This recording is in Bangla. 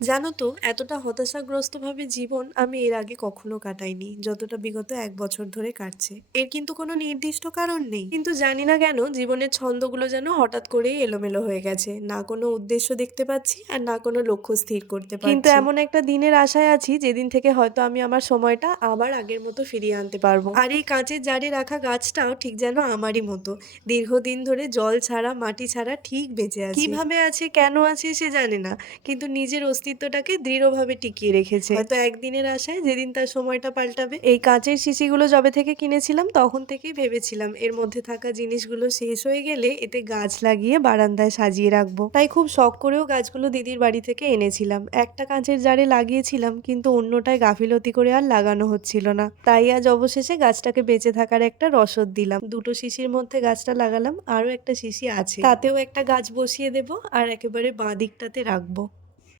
জানো তো, এতটা হতাশাগ্রস্তভাবে জীবন আমি এর আগে কখনো কাটাইনি, যতটা বিগত ১ বছর ধরে কাটছে। এর কিন্তু কোনো নির্দিষ্ট কারণ নেই। কিন্তু জানি না কেন জীবনের ছন্দগুলো যেন হঠাৎ করেই এলোমেলো হয়ে গেছে। না কোনো উদ্দেশ্য দেখতে পাচ্ছি আর না কোনো লক্ষ্য স্থির করতে পারছি। কিন্তু এমন একটা দিনের আশায় আছি যেদিন থেকে হয়তো আমি আমার সময়টা আবার আগের মতো ফিরিয়ে আনতে পারবো। আর এই কাঁচের জারে রাখা গাছটাও ঠিক যেন আমারই মতো দীর্ঘদিন ধরে জল ছাড়া, মাটি ছাড়া ঠিক বেঁচে আছে। কিভাবে আছে, কেন আছে সে জানে না, কিন্তু নিজের অস্তিত্বটাকে দৃঢ়ভাবে টিকিয়ে রেখেছে। হয়তো একদিনের আশায় যেদিন তার সময়টা পাল্টাবে। এই কাঁচের শিশিগুলো যবে থেকে কিনেছিলাম তখন থেকেই ভেবেছিলাম এর মধ্যে থাকা জিনিসগুলো শেষ হয়ে গেলে এতে গাছ লাগিয়ে বারান্দায় সাজিয়ে রাখবো। তাই খুব শখ করেও গাছগুলো দিদির বাড়ি থেকে এনেছিলাম। একটা কাঁচের জারে লাগিয়েছিলাম, কিন্তু অন্যটায় গাফিলতি করে আর লাগানো হচ্ছিল না। তাই আজ অবশেষে গাছটাকে বেঁচে থাকার একটা রসদ দিলাম। দুটো শিশির মধ্যে গাছটা লাগালাম, আরো একটা শিশি আছে, তাতেও একটা গাছ বসিয়ে দেবো আর একেবারে বাঁ দিকটাতে রাখবো।